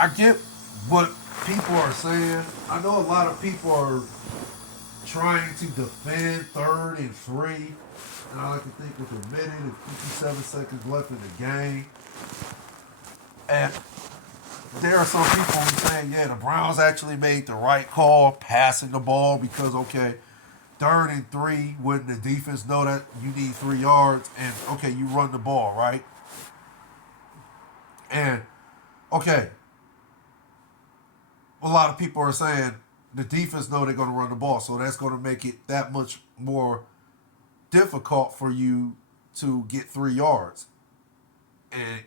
I get what people are saying. I know a lot of people are trying to defend 3rd and 3. And I like to think with a minute and 57 seconds left in the game. And there are some people who saying, yeah, the Browns actually made the right call passing the ball because, okay, 3rd and 3, wouldn't the defense know that you need 3 yards? And, okay, you run the ball, right? And, okay, a lot of people are saying the defense know they're going to run the ball, so that's going to make it that much more difficult for you to get 3 yards and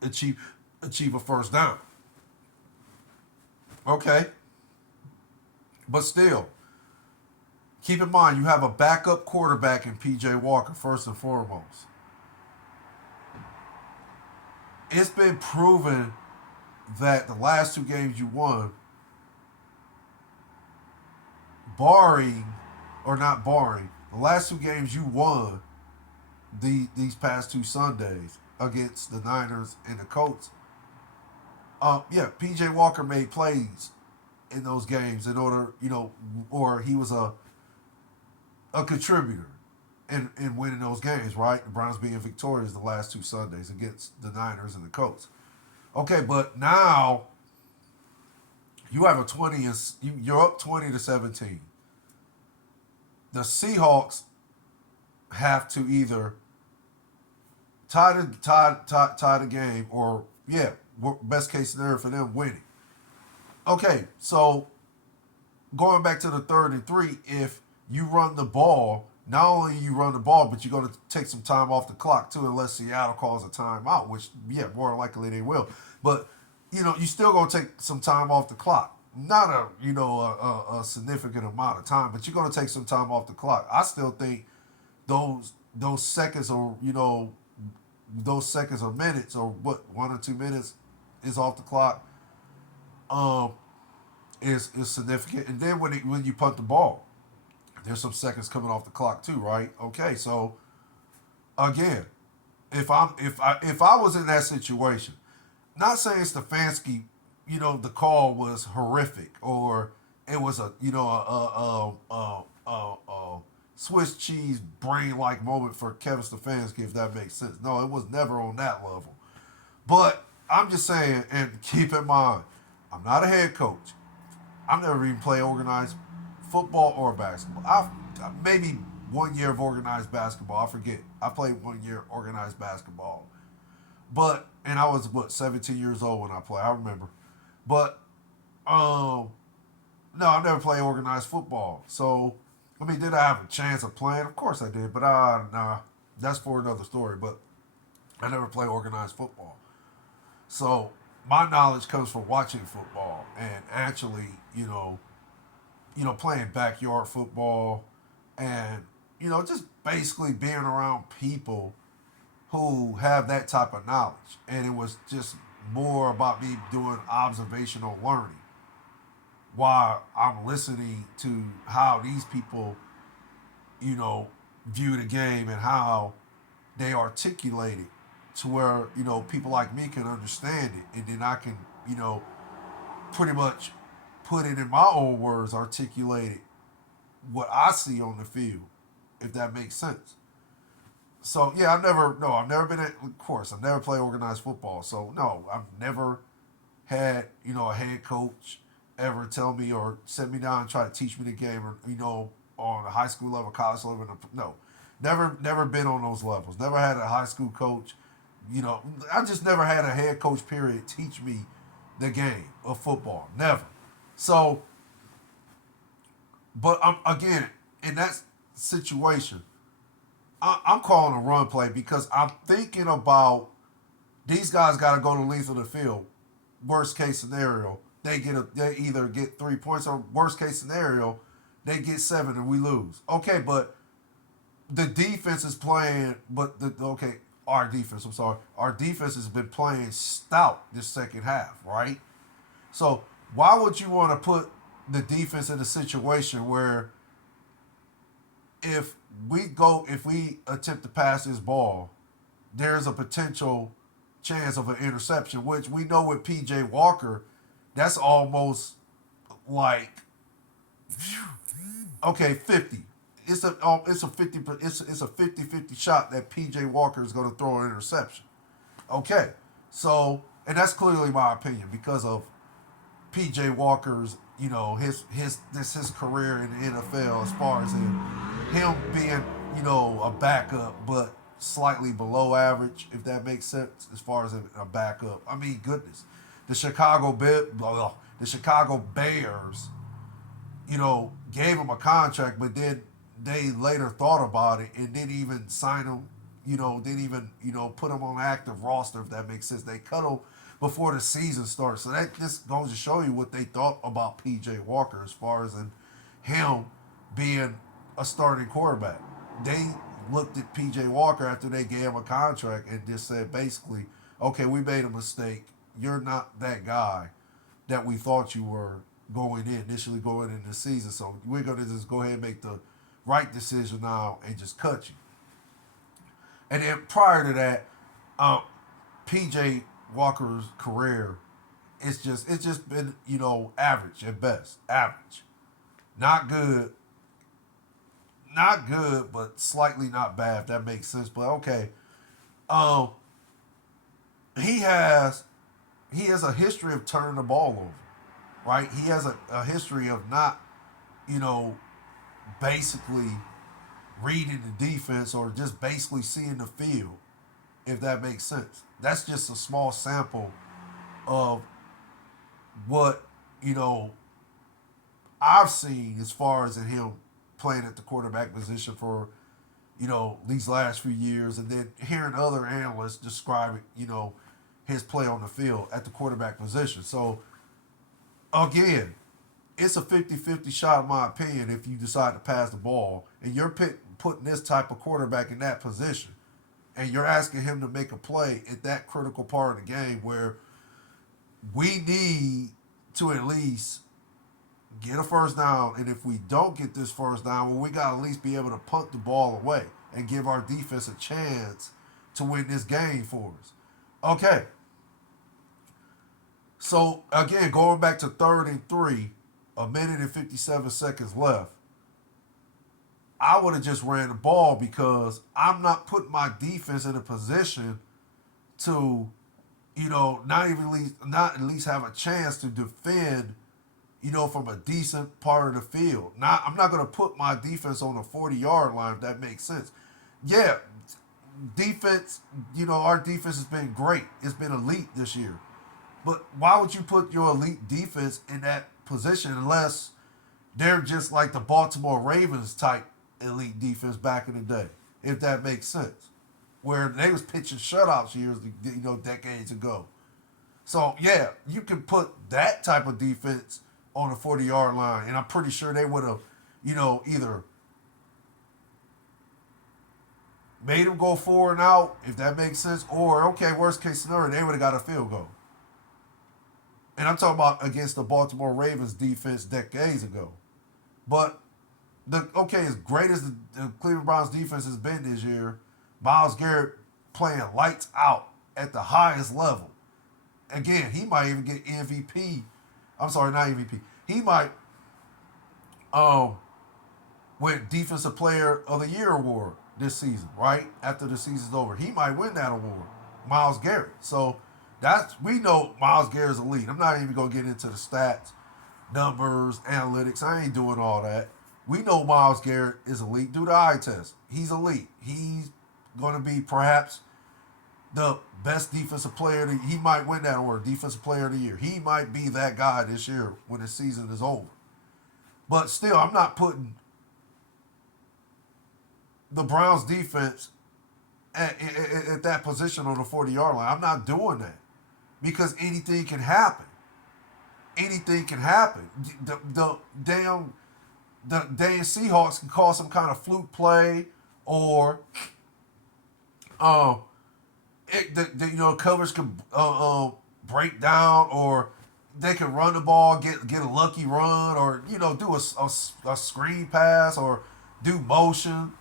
achieve achieve a first down. Okay, but still, keep in mind you have a backup quarterback in PJ Walker first and foremost. It's been proven that the last 2 games you won, barring or not barring, the last 2 games you won these past 2 Sundays against the Niners and the Colts. Yeah, PJ Walker made plays in those games in order, or he was a contributor in winning those games, right? The Browns being victorious the last 2 Sundays against the Niners and the Colts. Okay, but now you have a 20 and you're up 20-17. The Seahawks have to either tie the game or yeah, best case scenario for them winning. Okay, so going back to the 3rd and 3, if you run the ball, not only you run the ball, but you're going to take some time off the clock too, unless Seattle calls a timeout, which yeah, more likely they will. But you still going to take some time off the clock. Not a significant amount of time, but you're going to take some time off the clock. I still think those seconds or those seconds or minutes or what 1 or 2 minutes is off the clock. Um, is significant. And then when you punt the ball, there's some seconds coming off the clock too, right? Okay, so again, if I was in that situation, not saying Stefanski, the call was horrific or it was a Swiss cheese brain like moment for Kevin Stefanski, if that makes sense. No, it was never on that level. But I'm just saying, and keep in mind, I'm not a head coach. I've never even played organized football or basketball. I've maybe 1 year of organized basketball. I forget. I played 1 year organized basketball, and I was 17 years old when I played. I remember, but no, I never played organized football. So I mean, did I have a chance of playing? Of course I did, but nah, that's for another story. But I never played organized football. So my knowledge comes from watching football and actually, playing backyard football and, just basically being around people who have that type of knowledge. And it was just more about me doing observational learning while I'm listening to how these people, you know, view the game and how they articulate it to where, people like me can understand it. And then I can, pretty much put it in my own words, articulate it, what I see on the field, if that makes sense. So yeah, I've never been at, of course, I've never played organized football. So no, I've never had, a head coach ever tell me or sit me down and try to teach me the game or, on a high school level, college level. No, never been on those levels. Never had a high school coach. I just never had a head coach, period, teach me the game of football. Never. So, but again, in that situation, I'm calling a run play because I'm thinking about these guys got to go the length of the field. Worst case scenario, they either get 3 points or worst case scenario, they get 7 and we lose. Okay, but the defense is playing, our defense, I'm sorry, our defense has been playing stout this second half, right? So why would you want to put the defense in a situation where if we attempt to pass this ball, there's a potential chance of an interception, which we know with PJ Walker, that's almost like okay, 50. It's a 50 it's a 50-50 shot that PJ Walker is going to throw an interception. Okay. So, and that's clearly my opinion because of PJ Walker's, his career in the NFL as far as him being, a backup but slightly below average, if that makes sense, as far as a backup. I mean, goodness. The the Chicago Bears, gave him a contract, but then they later thought about it and didn't even sign him, didn't even, put him on active roster, if that makes sense. They cut him before the season started. So that just goes to show you what they thought about PJ Walker as far as in him being a starting quarterback. They looked at PJ Walker after they gave him a contract and just said basically, okay, we made a mistake. You're not that guy that we thought you were initially going in the season. So we're going to just go ahead and make the right decision now and just cut you. And then prior to that, PJ Walker's career, it's just been, average at best. Average. Not good. Not good, but slightly not bad, if that makes sense. But okay. He has a history of turning the ball over. Right? He has a history of not, basically reading the defense or just basically seeing the field, if that makes sense. That's just a small sample of what, I've seen as far as in him playing at the quarterback position for, these last few years, and then hearing other analysts describe it, his play on the field at the quarterback position. So, again, it's a 50-50 shot, in my opinion, if you decide to pass the ball, and you're putting this type of quarterback in that position, and you're asking him to make a play at that critical part of the game where we need to at least get a first down, and if we don't get this first down, well, we got to at least be able to punt the ball away and give our defense a chance to win this game for us. Okay. So, again, going back to 3rd and 3, a minute and 57 seconds left, I would have just ran the ball because I'm not putting my defense in a position to, not at least have a chance to defend, from a decent part of the field. I'm not going to put my defense on the 40-yard line, if that makes sense. Yeah, defense, our defense has been great. It's been elite this year. But why would you put your elite defense in that position unless they're just like the Baltimore Ravens type elite defense back in the day, if that makes sense, where they was pitching shutouts decades ago. So yeah, you can put that type of defense on the 40-yard line, and I'm pretty sure they would have, either made them go 4 and out, if that makes sense, or okay, worst case scenario, they would have got a field goal. And I'm talking about against the Baltimore Ravens defense decades ago. But as great as the Cleveland Browns defense has been this year, Myles Garrett playing lights out at the highest level. Again, he might even get MVP. I'm sorry, not MVP. He might win Defensive Player of the Year award this season, right? After the season's over. He might win that award, Myles Garrett. So we know Myles Garrett's elite. I'm not even going to get into the stats, numbers, analytics. I ain't doing all that. We know Myles Garrett is elite. Do the eye test. He's elite. He's going to be perhaps the best defensive player. He might win that award, Defensive Player of the Year. He might be that guy this year when the season is over. But still, I'm not putting the Browns defense at that position on the 40-yard line. I'm not doing that because anything can happen. Anything can happen. The damn Seahawks can call some kind of fluke play, or coverage can break down, or they can run the ball, get a lucky run, or do a screen pass, or do motion,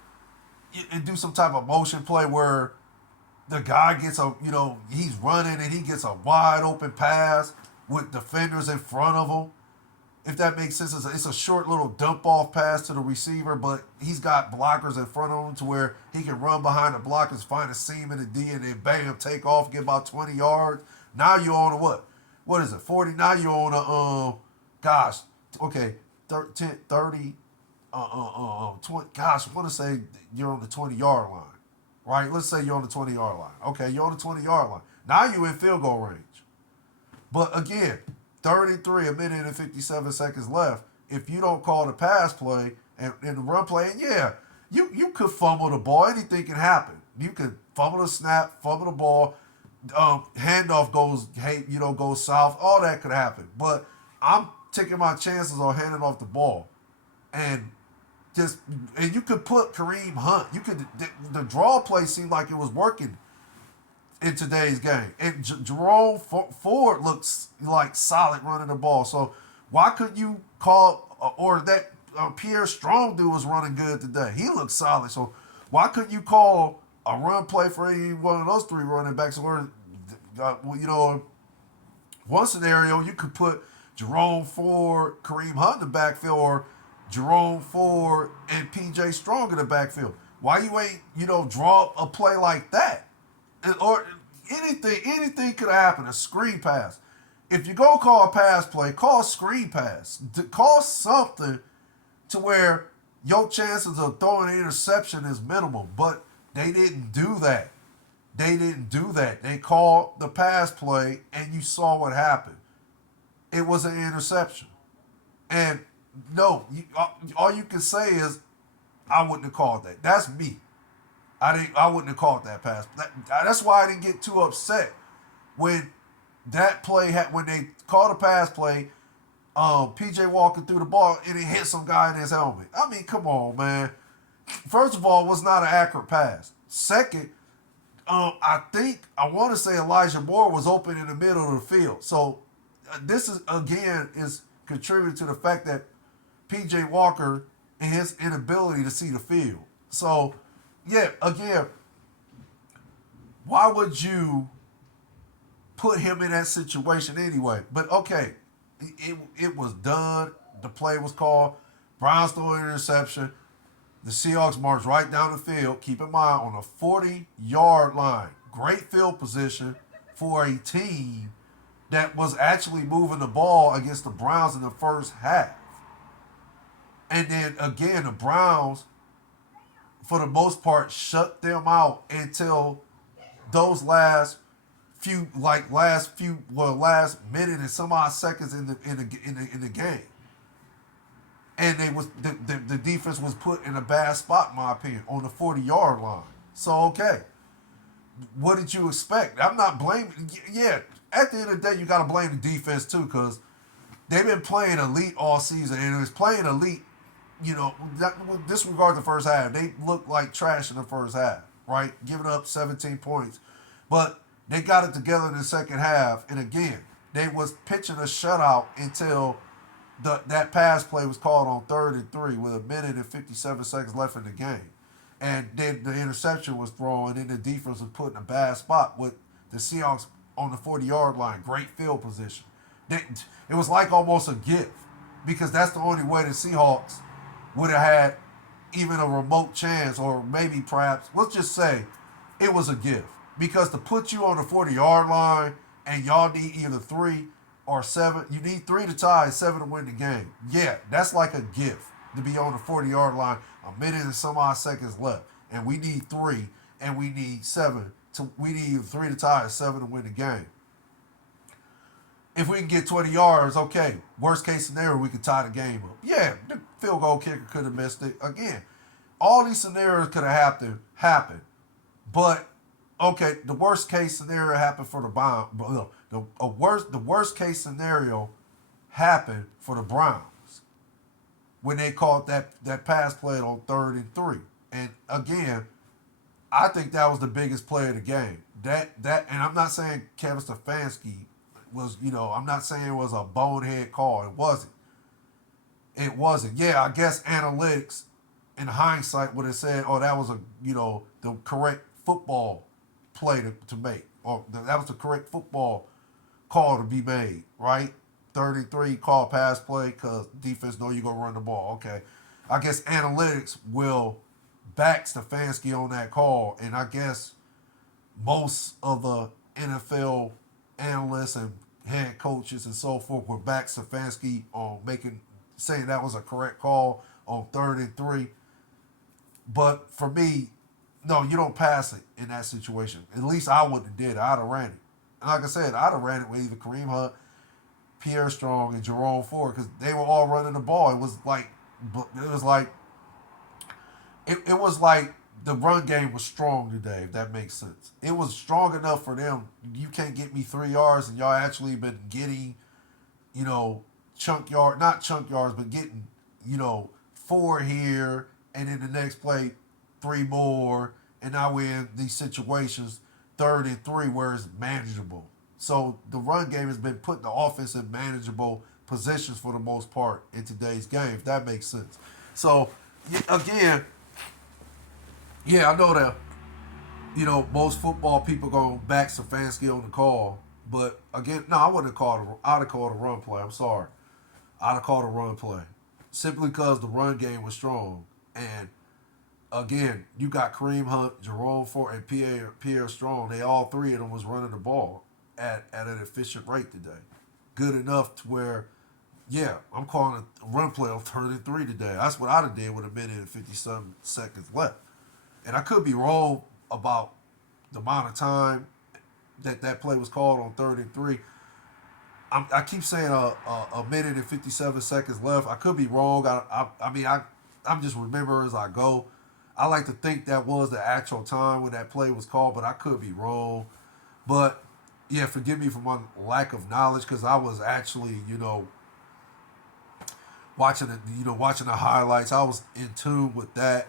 and do some type of motion play where the guy gets he's running and he gets a wide open pass with defenders in front of him. If that makes sense, it's a short little dump off pass to the receiver, but he's got blockers in front of him to where he can run behind the blockers, find a seam in the D, and then bam, take off, get about 20 yards. Now you're on a what? What is it? 40. Now you're on a gosh, okay, 30, 20. Gosh, I want to say you're on the 20-yard line, right? Let's say you're on the 20-yard line. Okay, you're on the 20-yard line. Now you're in field goal range. But again, 33, a minute and 57 seconds left. If you don't call the pass play and the run play, and yeah, you could fumble the ball. Anything can happen. You could fumble the snap, fumble the ball, handoff goes south. All that could happen. But I'm taking my chances on handing off the ball, and you could put Kareem Hunt. The draw play seemed like it was working in today's game. And Jerome Ford looks like solid running the ball. So why couldn't you call, or that Pierre Strong dude was running good today. He looked solid. So why couldn't you call a run play for any one of those three running backs? Or, one scenario, you could put Jerome Ford, Kareem Hunt in the backfield, or Jerome Ford and P.J. Strong in the backfield. Why you ain't, draw a play like that? Or anything could happen. A screen pass. If you go call a pass play, call a screen pass. Call something to where your chances of throwing an interception is minimal. But they didn't do that. They called the pass play, and you saw what happened. It was an interception. And no, all you can say is, I wouldn't have called that. That's me. I wouldn't have called that pass. That's why I didn't get too upset when that play when they called a pass play. PJ Walker threw the ball and it hit some guy in his helmet. I mean, come on, man. First of all, it was not an accurate pass. Second, I want to say Elijah Moore was open in the middle of the field. So this is contributing to the fact that PJ Walker and his inability to see the field. So yeah, again, why would you put him in that situation anyway? But okay, it was done. The play was called. Browns threw an interception. The Seahawks marched right down the field. Keep in mind, on a 40-yard line. Great field position for a team that was actually moving the ball against the Browns in the first half. And then again, the Browns, for the most part, shut them out until those last minute and some odd seconds in the game. And the defense was put in a bad spot, in my opinion, on the 40-yard line. So okay, what did you expect? I'm not blaming. Yeah, at the end of the day, you got to blame the defense too, because they've been playing elite all season, and it was playing elite. Disregard the first half. They looked like trash in the first half, right? Giving up 17 points. But they got it together in the second half. And again, they was pitching a shutout until that pass play was called on 3rd and 3 with a minute and 57 seconds left in the game. And then the interception was thrown, and then the defense was put in a bad spot with the Seahawks on the 40-yard line. Great field position. It was like almost a gift, because that's the only way the Seahawks would have had even a remote chance, or maybe perhaps, let's just say it was a gift. Because to put you on the 40-yard line and y'all need either 3 or 7, you need 3 to tie and 7 to win the game. Yeah, that's like a gift to be on the 40-yard line, a minute and some odd seconds left. And we need 3 and we need 7. We need 3 to tie and 7 to win the game. If we can get 20 yards, okay, worst case scenario, we can tie the game up. Yeah, the field goal kicker could have missed it. Again, all these scenarios could have happened. But, okay, the worst case scenario happened for the Browns. The worst case scenario happened for the Browns when they called that pass play on 3rd and 3. And again, I think that was the biggest play of the game. And I'm not saying Kevin Stefanski was, I'm not saying it was a bonehead call. It wasn't. Yeah, I guess analytics in hindsight would have said, oh, that was the correct football play to make, or that was the correct football call to be made, right? 33 call pass play because defense know you're gonna run the ball. Okay, I guess analytics will back Stefanski on that call, and I guess most of the NFL analysts and head coaches and so forth were back Stefanski on saying that was a correct call on 3rd and 3. But for me, no, you don't pass it in that situation. At least I wouldn't have did it. I'd have ran it. And like I said, I'd have ran it with either Kareem Hunt, Pierre Strong, and Jerome Ford because they were all running the ball. It was like the run game was strong today, if that makes sense. It was strong enough for them. You can't get me 3 yards, and y'all actually been getting, not chunk yards, but getting, 4 here, and then the next play, 3 more, and now we're in these situations, 3rd and 3, where it's manageable. So the run game has been putting the offense in manageable positions for the most part in today's game, if that makes sense. So, again, yeah, I know that, most football people going to back Stefanski on the call. But, again, no, I wouldn't have called it. I'd have called a run play. I'm sorry. I'd have called a run play. Simply because the run game was strong. And, again, you got Kareem Hunt, Jerome Ford, and Pierre Strong. They all three of them was running the ball at an efficient rate today. Good enough to where, yeah, I'm calling a run play on 3rd and 3 today. That's what I'd have did with a minute and 50-some seconds left. And I could be wrong about the amount of time that play was called on 3rd and 3. I keep saying a minute and 57 seconds left. I could be wrong. I'm just remembering as I go. I like to think that was the actual time when that play was called, but I could be wrong. But, yeah, forgive me for my lack of knowledge because I was actually, watching the highlights. I was in tune with that.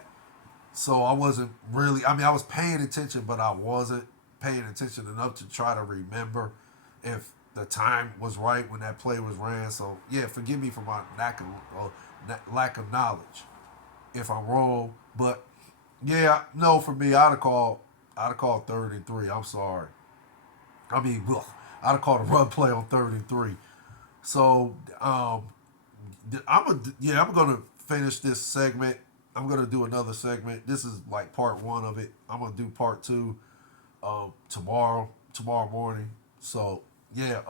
So I wasn't really, I was paying attention, but I wasn't paying attention enough to try to remember if the time was right when that play was ran. So, yeah, forgive me for my lack of knowledge if I'm wrong. But, yeah, no, for me, I'd have called 3rd and 3. I'm sorry. I'd have called a run play on 3rd and 3. So, I'm gonna finish this segment. I'm gonna do another segment. This is like part 1 of it. I'm gonna do part 2 tomorrow morning. So yeah,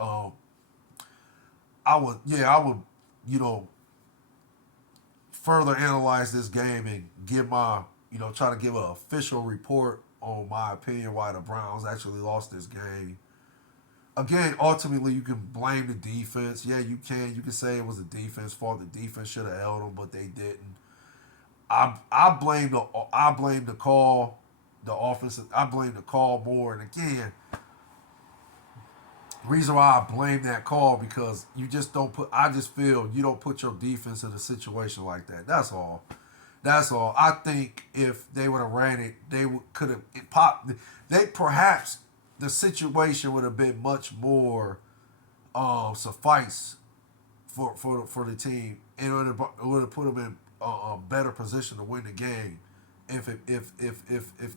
I would further analyze this game and give my try to give an official report on my opinion why the Browns actually lost this game. Again, ultimately, you can blame the defense. Yeah, you can. You can say it was the defense fault. The defense should have held them, but they didn't. I blame the call, the offense. I blame the call more. And again, reason why I blame that call because you just don't put. I just feel you don't put your defense in a situation like that. That's all. That's all. I think if they would have ran it, they could have popped. They perhaps the situation would have been much more suffice for the team, and it would have put them in a better position to win the game if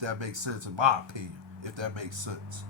that makes sense, in my opinion, if that makes sense.